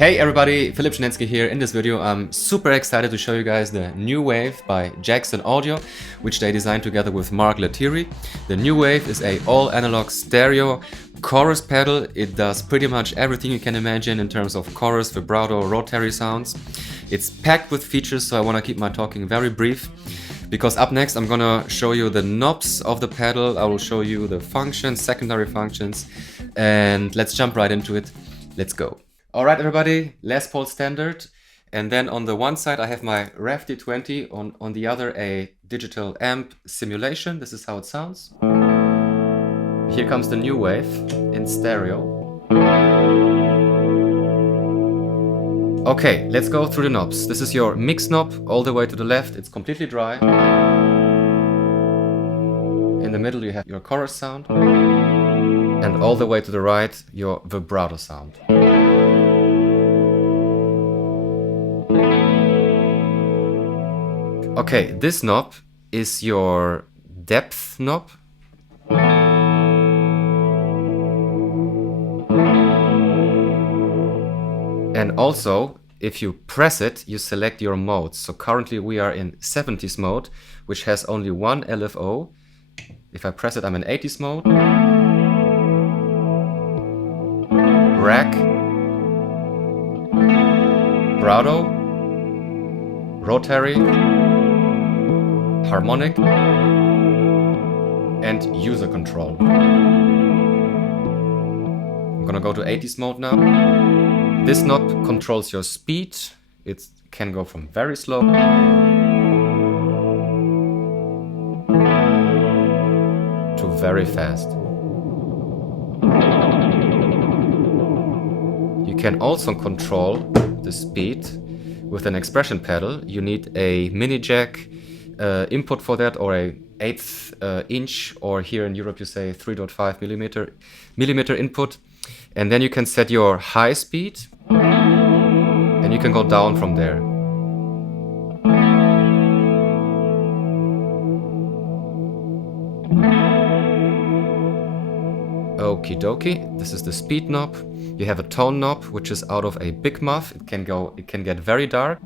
Hey everybody, Philipp Schnensky here. In this video I'm super excited to show you guys the New Wave by Jackson Audio, which they designed together with Mark Lettieri. The New Wave is a all-analog stereo chorus pedal. It does pretty much everything you can imagine in terms of chorus, vibrato, rotary sounds. It's packed with features, so I want to keep my talking very brief. Because up next I'm gonna show you the knobs of the pedal, I will show you the functions, secondary functions, and let's jump right into it. Let's go. Alright everybody, Les Paul standard, and then on the one side I have my Rev D20, on the other a digital amp simulation. This is how it sounds. Here comes the New Wave in stereo. Okay, let's go through the knobs. This is your mix knob all the way to the left, it's completely dry. In the middle you have your chorus sound, and all the way to the right your vibrato sound. Okay, this knob is your depth knob. And also, if you press it, you select your modes. So currently we are in 70s mode, which has only one LFO. If I press it, I'm in 80s mode. Rack, Vibrato, Rotary, Harmonic, and user control. I'm gonna go to 80s mode now. This knob controls your speed. It can go from very slow to very fast. You can also control the speed with an expression pedal. You need a mini jack input for that, or a 1/8 inch, or here in Europe you say 3.5 millimeter input, and then you can set your high speed and you can go down from there. Okie dokie, this is the speed knob. You have a tone knob, which is out of a big muff. It can get very dark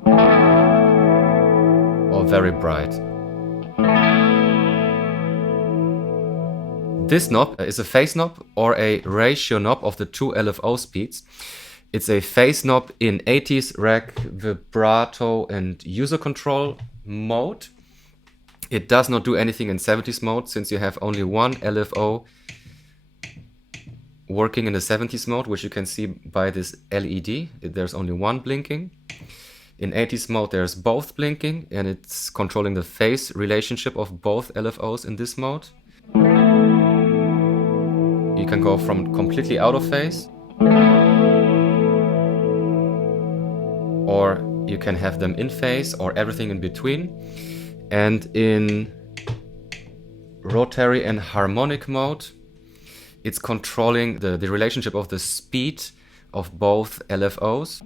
or very bright. This knob is a phase knob or a ratio knob of the two LFO speeds. It's a phase knob in 80s, rack, vibrato, and user control mode. It does not do anything in 70s mode, since you have only one LFO working in the 70s mode, which you can see by this LED. There's only one blinking. In 80s mode there's both blinking, and it's controlling the phase relationship of both LFOs in this mode. You can go from completely out of phase, or you can have them in phase, or everything in between. And in rotary and harmonic mode, it's controlling the relationship of the speed of both LFOs.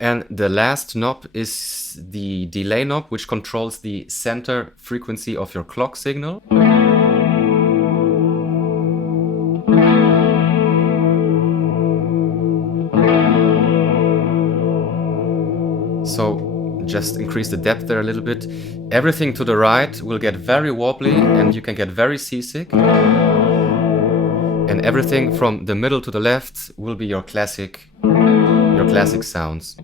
And the last knob is the delay knob, which controls the center frequency of your clock signal. So just increase the depth there a little bit. Everything to the right will get very wobbly and you can get very seasick. And everything from the middle to the left will be your classic sounds.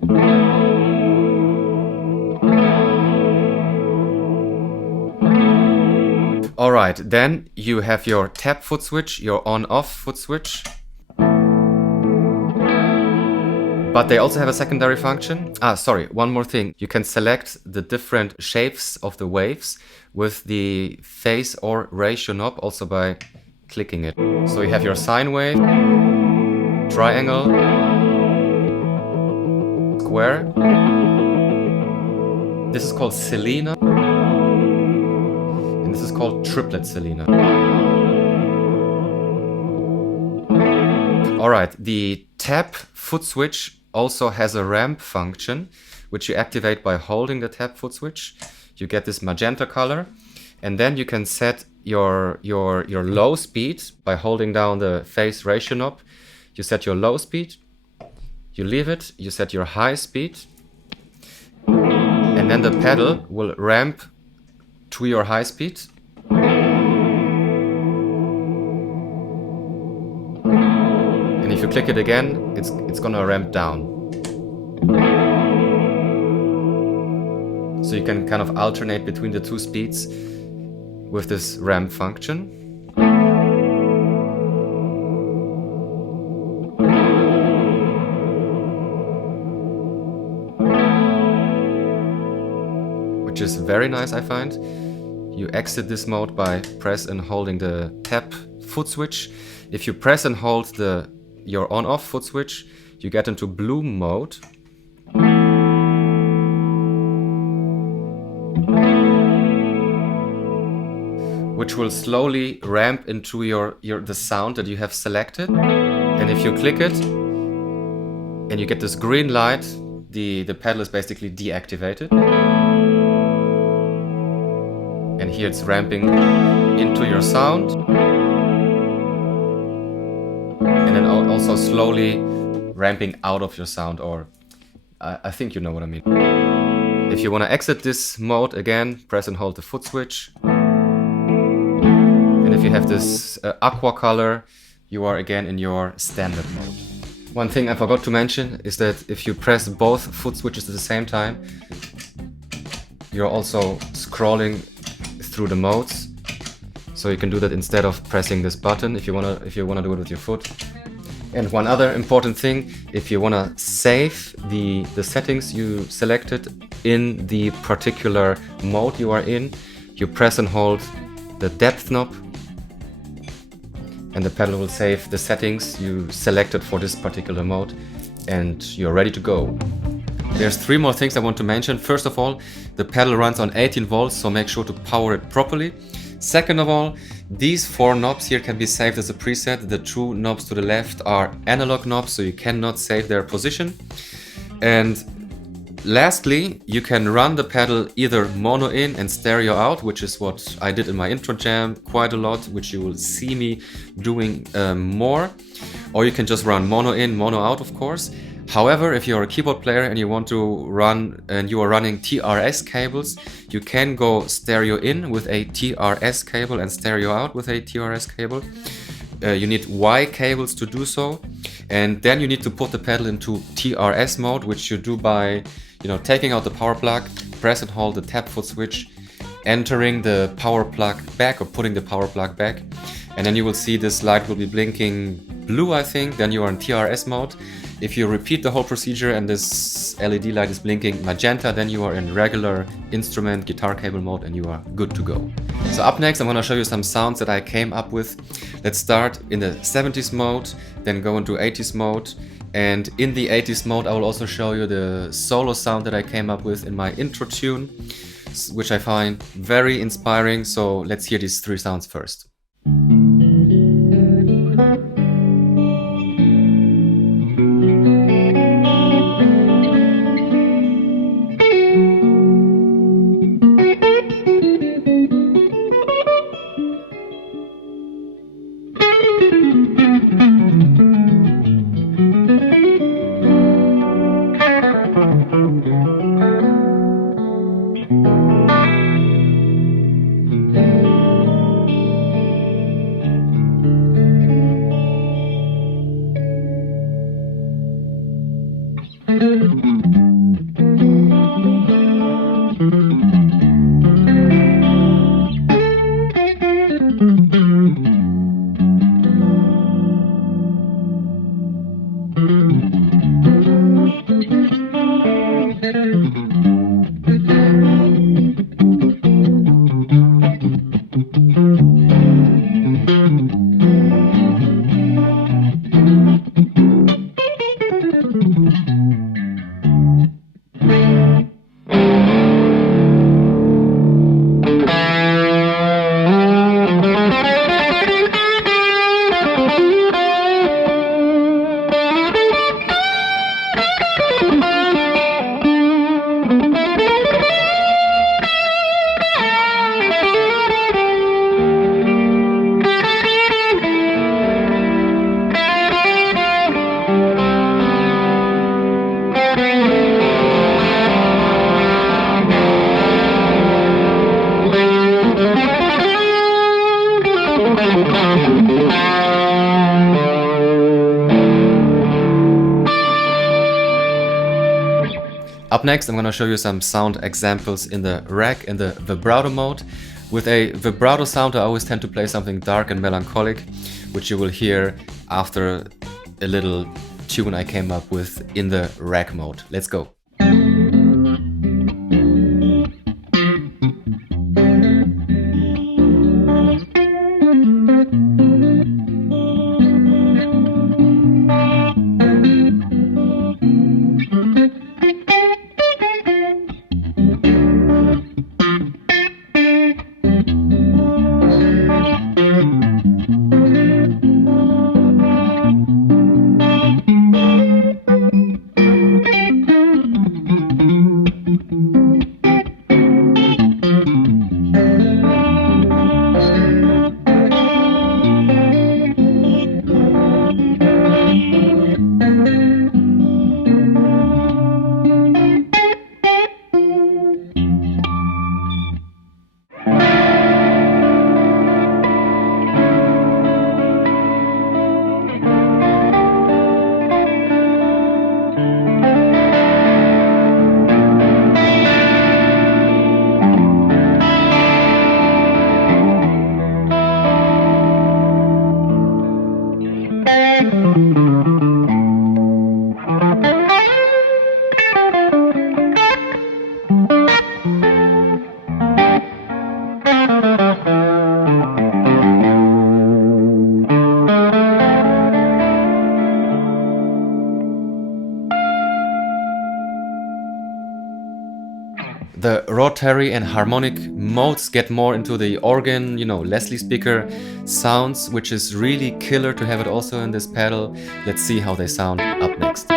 Alright, then you have your tap foot switch, your on-off foot switch. But they also have a secondary function. Sorry, one more thing. You can select the different shapes of the waves with the phase or ratio knob, also by clicking it. So you have your sine wave, triangle, square. This is called Selena, and this is called triplet Selena. Alright, the tap foot switch also has a ramp function, which you activate by holding the tap foot switch. You get this magenta color, And then you can set your low speed by holding down the phase ratio knob. You set your low speed, you leave it, you set your high speed, and then the pedal will ramp to your high speed. And if you click it again, it's gonna ramp down. So you can kind of alternate between the two speeds with this ramp function. Which is very nice, I find. You exit this mode by press and holding the tap foot switch. If you press and hold your on-off foot switch, you get into bloom mode. Which will slowly ramp into the sound that you have selected. And if you click it and you get this green light, the pedal is basically deactivated. And here it's ramping into your sound. And then also slowly ramping out of your sound, or I think you know what I mean. If you want to exit this mode again, press and hold the foot switch. And if you have this aqua color, you are again in your standard mode. One thing I forgot to mention is that if you press both foot switches at the same time, you're also scrolling through the modes. So you can do that instead of pressing this button if you wanna do it with your foot. And one other important thing, if you wanna save the settings you selected in the particular mode you are in, you press and hold the depth knob, and the pedal will save the settings you selected for this particular mode, and you're ready to go. There's 3 more things I want to mention. First of all, the pedal runs on 18 volts, so make sure to power it properly. Second of all, these 4 knobs here can be saved as a preset. The 2 knobs to the left are analog knobs, so you cannot save their position. And lastly, you can run the pedal either mono in and stereo out, which is what I did in my intro jam quite a lot, which you will see me doing more. Or you can just run mono in, mono out, of course. However, if you're a keyboard player and you want to run and you are running TRS cables, you can go stereo in with a TRS cable and stereo out with a TRS cable. You need Y cables to do so, and then you need to put the pedal into TRS mode, which you do by taking out the power plug, press and hold the tap foot switch, entering the power plug back or putting the power plug back, and then you will see this light will be blinking blue, I think. Then you are in TRS mode. If you repeat the whole procedure and this LED light is blinking magenta, then you are in regular instrument guitar cable mode and you are good to go. So up next, I'm going to show you some sounds that I came up with. Let's start in the 70s mode, then go into 80s mode. And in the 80s mode, I will also show you the solo sound that I came up with in my intro tune, which I find very inspiring. So let's hear these 3 sounds first. Up next, I'm gonna show you some sound examples in the rack in the vibrato mode. With a vibrato sound, I always tend to play something dark and melancholic, which you will hear after a little tune I came up with in the rack mode. Let's go. The Rotary and Harmonic modes get more into the organ, you know, Leslie speaker sounds, which is really killer to have it also in this pedal. Let's see how they sound up next.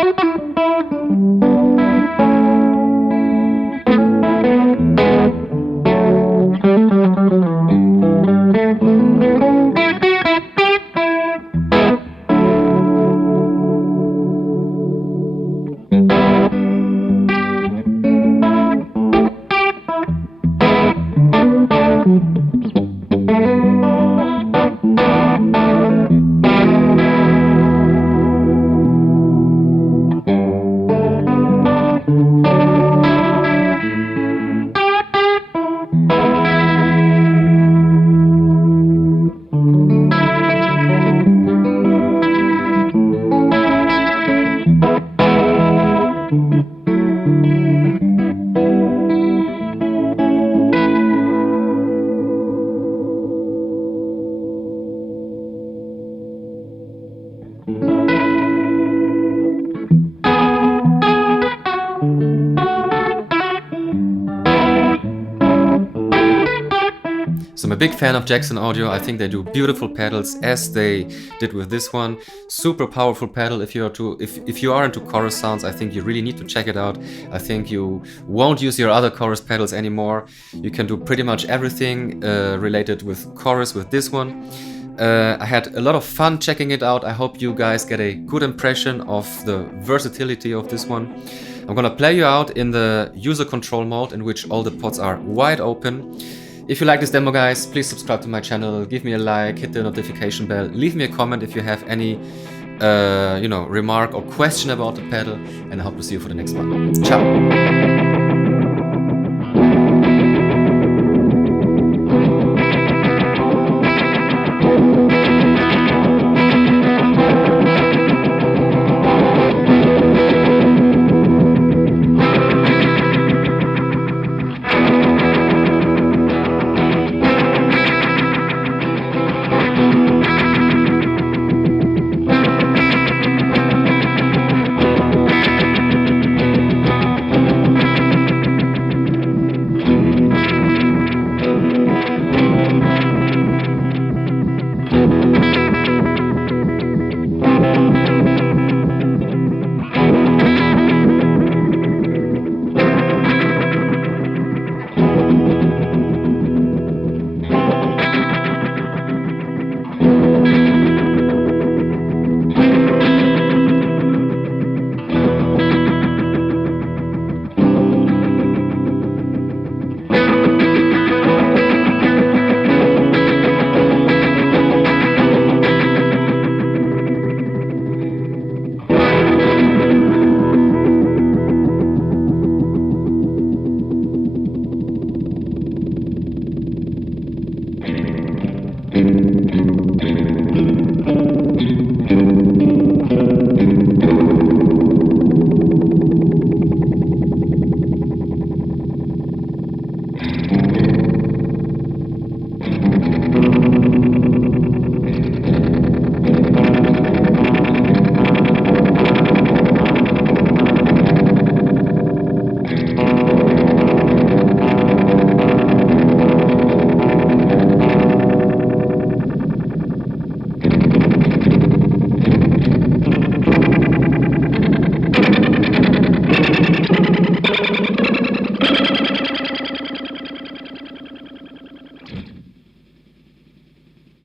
So I'm a big fan of Jackson Audio. I think they do beautiful pedals as they did with this one. Super powerful pedal. If you are into chorus sounds, I think you really need to check it out. I think you won't use your other chorus pedals anymore. You can do pretty much everything related with chorus with this one. I had a lot of fun checking it out. I hope you guys get a good impression of the versatility of this one. I'm gonna play you out in the user control mode, in which all the pods are wide open. If you like this demo, guys, please subscribe to my channel, give me a like, hit the notification bell, leave me a comment if you have any remark or question about the pedal, and I hope to see you for the next one. Ciao!